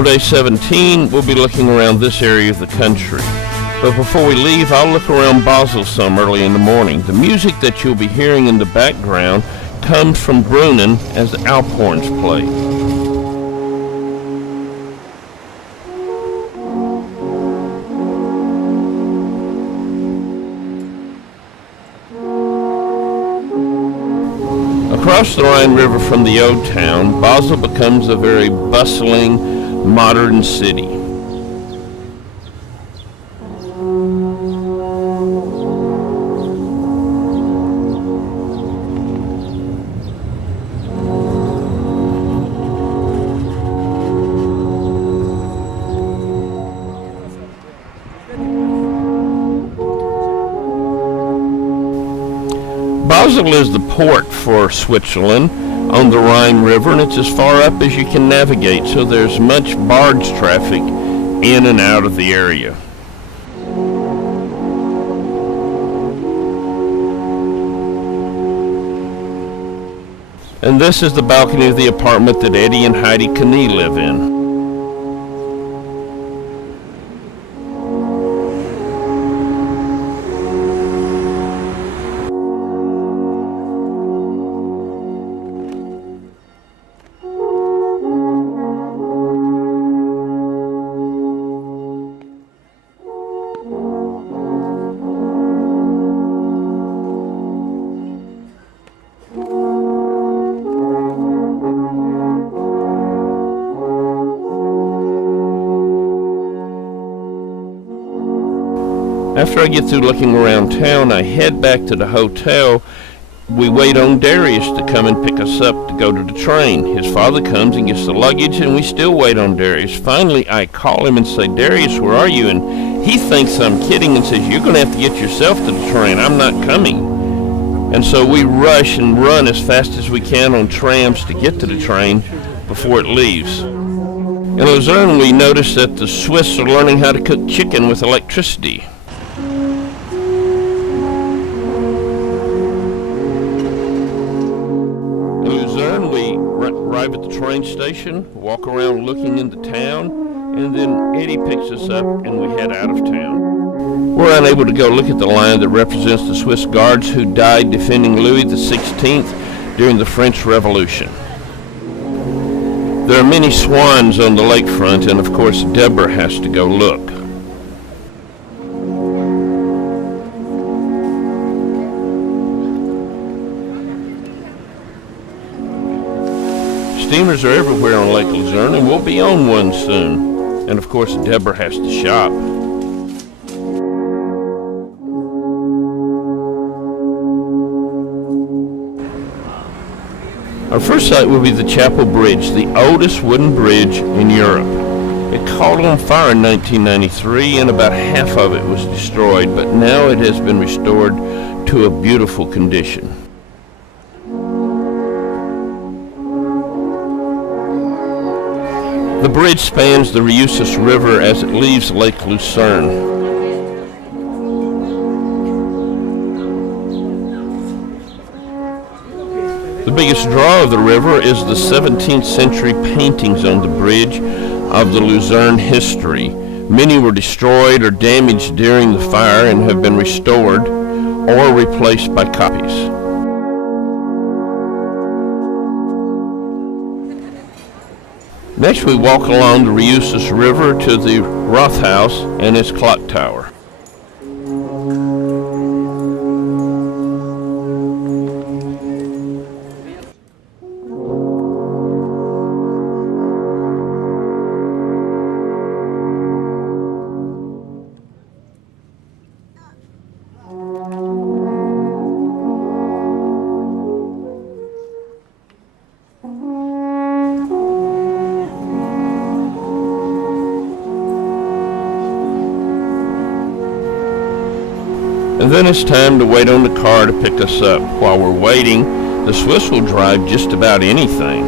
On day 17, we'll be looking around this area of the country. But before we leave, I'll look around Basel some early in the morning. The music that you'll be hearing in the background comes from Brunnen as the Alphorns play. Across the Rhine River from the old town, Basel becomes a very bustling, modern city. Basel is the port for Switzerland on the Rhine River, and it's as far up as you can navigate, so there's much barge traffic in and out of the area. And this is the balcony of the apartment that Eddie and Heidi Knie live in. After I get through looking around town, I head back to the hotel. We wait on Darius to come and pick us up to go to the train. His father comes and gets the luggage, and we still wait on Darius. Finally, I call him and say, "Darius, where are you?" And he thinks I'm kidding and says, "You're going to have to get yourself to the train. I'm not coming." And so we rush and run as fast as we can on trams to get to the train before it leaves. In Lucerne, we notice that the Swiss are learning how to cook chicken with electricity. Arrive at the train station, walk around looking into town, and then Eddie picks us up and we head out of town. We're unable to go look at the line that represents the Swiss guards who died defending Louis XVI during the French Revolution. There are many swans on the lakefront, and of course Deborah has to go look. Steamers are everywhere on Lake Lucerne, and we'll be on one soon. And of course, Deborah has to shop. Our first site will be the Chapel Bridge, the oldest wooden bridge in Europe. It caught on fire in 1993, and about half of it was destroyed, but now it has been restored to a beautiful condition. The bridge spans the Reusis River as it leaves Lake Lucerne. The biggest draw of the river is the 17th century paintings on the bridge of the Lucerne history. Many were destroyed or damaged during the fire and have been restored or replaced by copies. Next, we walk along the Reusis River to the Rathaus and its clock tower. And then it's time to wait on the car to pick us up. While we're waiting, the Swiss will drive just about anything.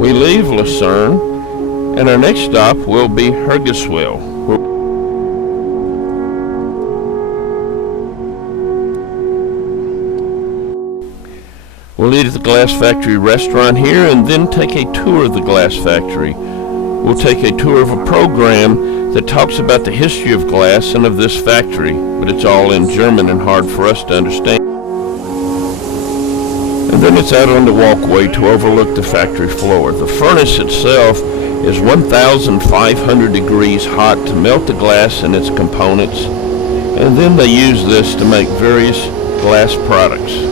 We leave Lucerne, and our next stop will be Hergiswil. We'll eat at the Glass Factory restaurant here and then take a tour of the Glass Factory. We'll take a tour of a program that talks about the history of glass and of this factory, but it's all in German and hard for us to understand. And then it's out on the walkway to overlook the factory floor. The furnace itself is 1,500 degrees hot to melt the glass and its components, and then they use this to make various glass products.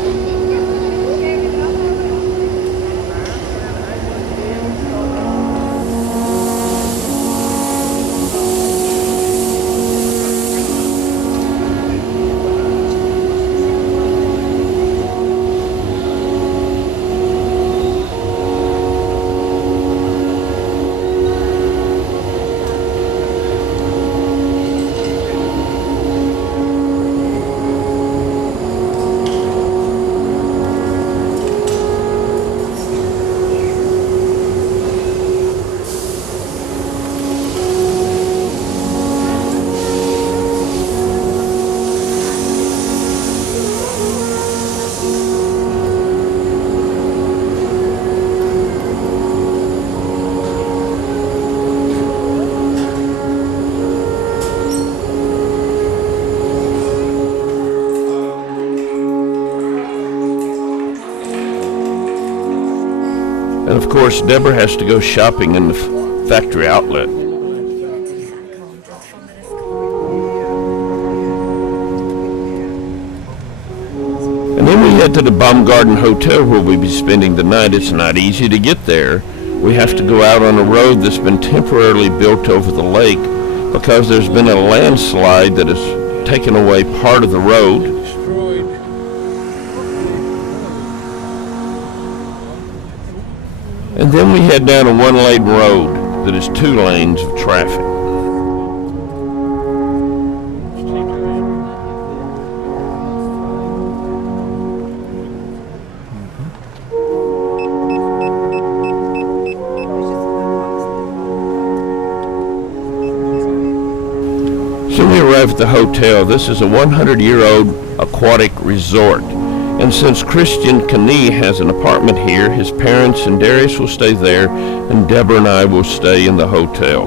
And of course, Deborah has to go shopping in the factory outlet. And then we head to the Baumgarten Hotel where we'll be spending the night. It's not easy to get there. We have to go out on a road that's been temporarily built over the lake because there's been a landslide that has taken away part of the road. And then we head down a one-lane road that is 2 lanes of traffic. So we arrive at the hotel. This is a 100-year-old aquatic resort. And since Christian Knie has an apartment here, his parents and Darius will stay there, and Deborah and I will stay in the hotel.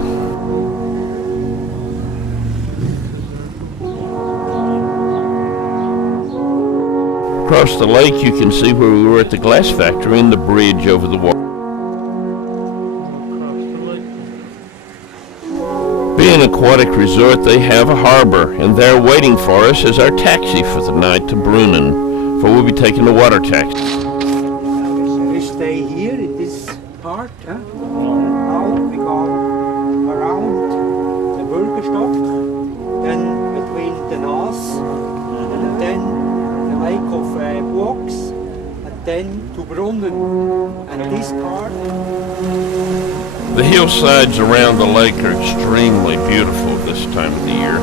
Across the lake you can see where we were at the glass factory and the bridge over the water. Being an aquatic resort, they have a harbor, and there waiting for us is our taxi for the night to Brunnen. For we'll be taking the water taxi. We stay here in this part. Now we go around the Bürgerstock, then between the Naas, and then the lake of Buox, and then to Brunnen. And this part. The hillsides around the lake are extremely beautiful this time of the year.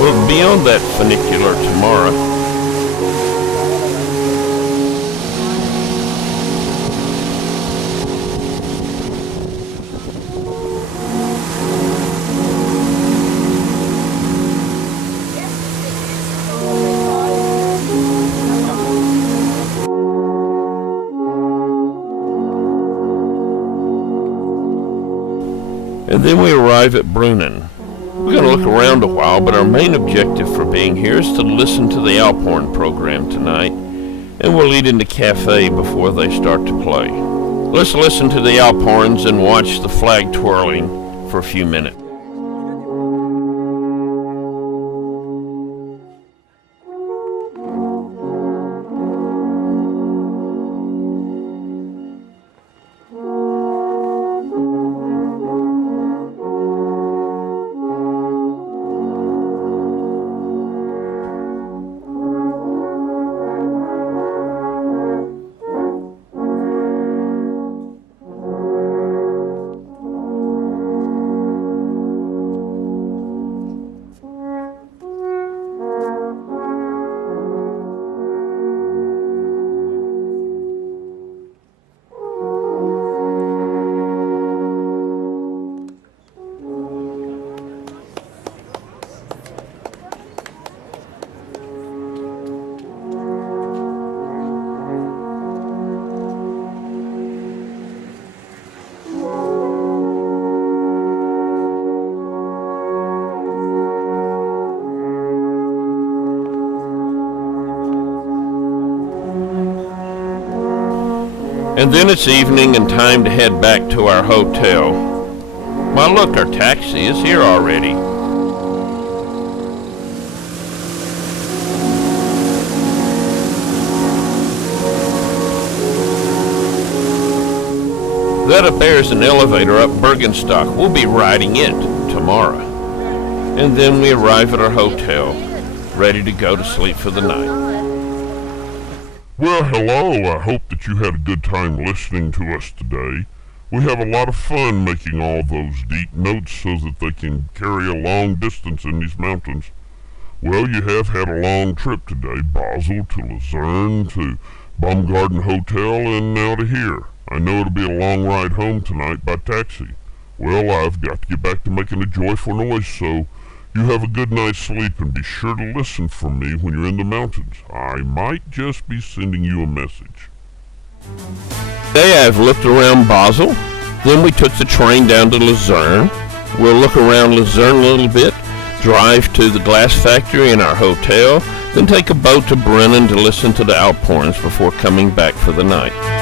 We'll be on that funicular tomorrow. And then we arrive at Brunnen. We're going to look around a while, but our main objective for being here is to listen to the Alphorn program tonight, and we'll eat in the cafe before they start to play. Let's listen to the Alphorns and watch the flag twirling for a few minutes. And then it's evening and time to head back to our hotel. Why, look, our taxi is here already. That up there is an elevator up Bergenstock. We'll be riding it tomorrow. And then we arrive at our hotel, ready to go to sleep for the night. Well, hello. I hope that you had a good time listening to us today. We have a lot of fun making all those deep notes so that they can carry a long distance in these mountains. Well, you have had a long trip today, Basel to Luzerne to Baumgarten Hotel and now to here. I know it'll be a long ride home tonight by taxi. Well, I've got to get back to making a joyful noise, so you have a good night's sleep and be sure to listen for me when you're in the mountains. I might just be sending you a message. Today I've looked around Basel, then we took the train down to Luzerne. We'll look around Luzerne a little bit, drive to the glass factory and our hotel, then take a boat to Brennen to listen to the outpourings before coming back for the night.